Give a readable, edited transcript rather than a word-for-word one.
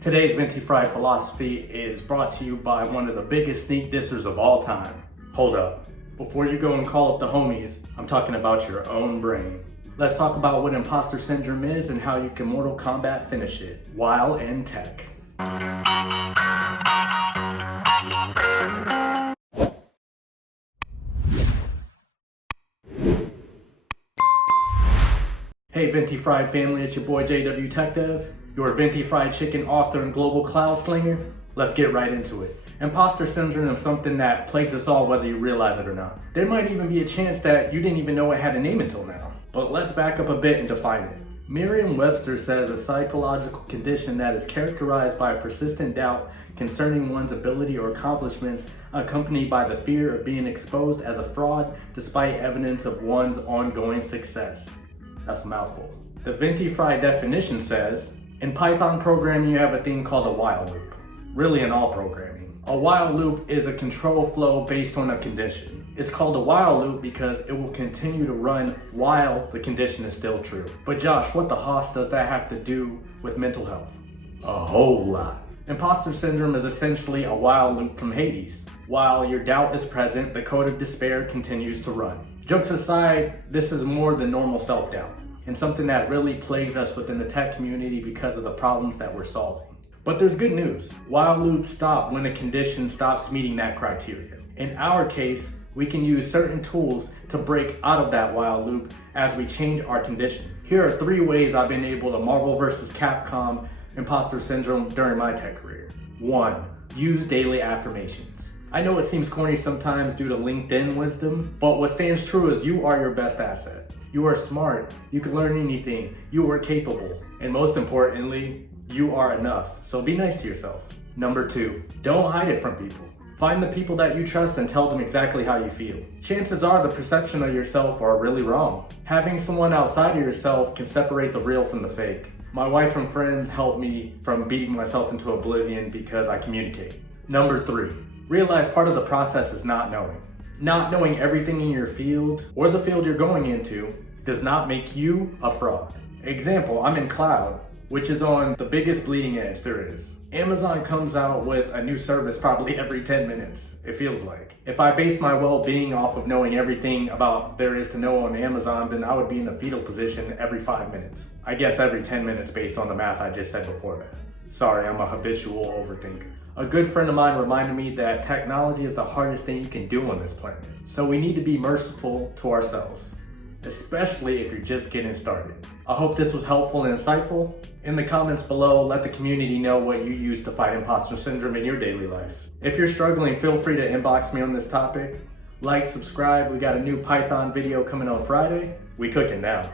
Today's Venti Fry philosophy is brought to you by one of the biggest sneak dissers of all time. Hold up. Before you go and call up the homies, I'm talking about your own brain. Let's talk about what imposter syndrome is and how you can Mortal Kombat finish it while in tech. Hey Venti Fried family, it's your boy JW Tech Dev, your Venti Fried Chicken author and global cloud slinger. Let's get right into it. Imposter syndrome is something that plagues us all whether you realize it or not. There might even be a chance that you didn't even know it had a name until now. But let's back up a bit and define it. Merriam-Webster says a psychological condition that is characterized by persistent doubt concerning one's ability or accomplishments accompanied by the fear of being exposed as a fraud despite evidence of one's ongoing success. That's a mouthful. The Venti Fry definition says, in Python programming you have a thing called a while loop. Really in all programming. A while loop is a control flow based on a condition. It's called a while loop because it will continue to run while the condition is still true. But Josh, what the hoss does that have to do with mental health? A whole lot. Imposter syndrome is essentially a while loop from Hades. While your doubt is present, the code of despair continues to run. Jokes aside, this is more than normal self-doubt, and something that really plagues us within the tech community because of the problems that we're solving. But there's good news. While loops stop when a condition stops meeting that criteria. In our case, we can use certain tools to break out of that while loop as we change our condition. Here are 3 ways I've been able to Marvel vs. Capcom imposter syndrome during my tech career. 1. Use daily affirmations. I know it seems corny sometimes due to LinkedIn wisdom, but what stands true is you are your best asset. You are smart, you can learn anything, you are capable, and most importantly, you are enough. So be nice to yourself. Number 2, don't hide it from people. Find the people that you trust and tell them exactly how you feel. Chances are the perception of yourself are really wrong. Having someone outside of yourself can separate the real from the fake. My wife and friends help me from beating myself into oblivion because I communicate. Number 3, realize part of the process is not knowing. Not knowing everything in your field or the field you're going into does not make you a fraud. Example, I'm in cloud, which is on the biggest bleeding edge there is. Amazon comes out with a new service probably every 10 minutes, it feels like. If I base my well-being off of knowing everything about there is to know on Amazon, then I would be in the fetal position every 5 minutes. I guess every 10 minutes based on the math I just said before that. Sorry, I'm a habitual overthinker. A good friend of mine reminded me that technology is the hardest thing you can do on this planet. So we need to be merciful to ourselves, especially if you're just getting started. I hope this was helpful and insightful. In the comments below, let the community know what you use to fight imposter syndrome in your daily life. If you're struggling, feel free to inbox me on this topic. Like, subscribe, we got a new Python video coming on Friday. We cooking now.